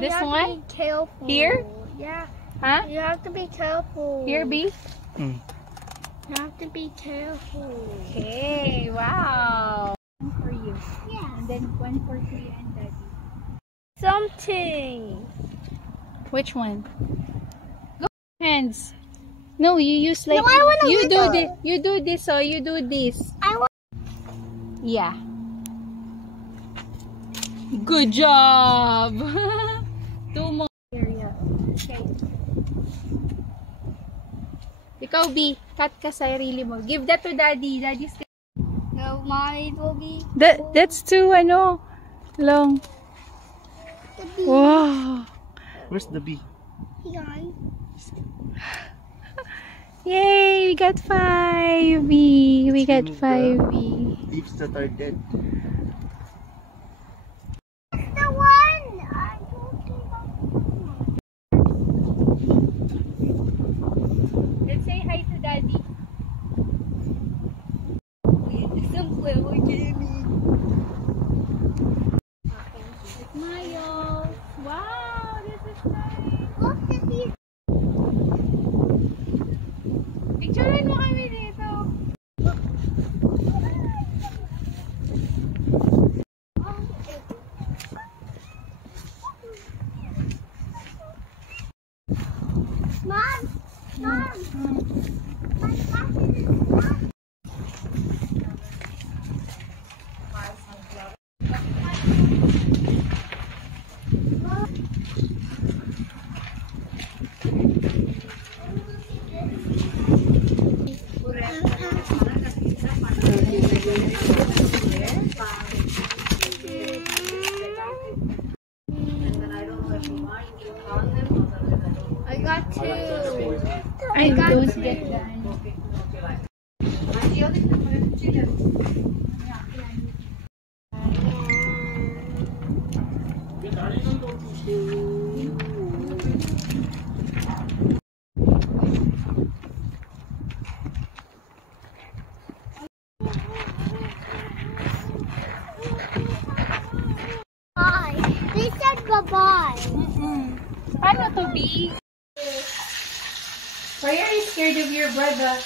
This you have one? to be careful. Here? Yeah. Huh? You have to be careful. Here, B? You have to be careful. Okay, wow. One for you. Yeah. And then one for Kuya and Daddy. Something. Which one? Go. Hands. No, you use like No, I want a you do little. this. You do this, or you do this. I want. Yeah. Good job. Two more. Area. Okay. Ikaw, B, cut ka sa sarili mo. Give that to Daddy. Daddy's. No, mine will be. That's too long. The bee. Wow. Where's the bee? Yan. Yay, we got 5 B. We got 5 B. Leaves that are dead. The one. I don't think I'll. Let's say hi to Daddy. Smile. Wow, this is nice. Look at these. Picturean mo kami dito. Mom. Mom. My glasses is not. I got 2. I don't get that. Bye. They said bye-bye. Paano to be? Why are you scared of your brother?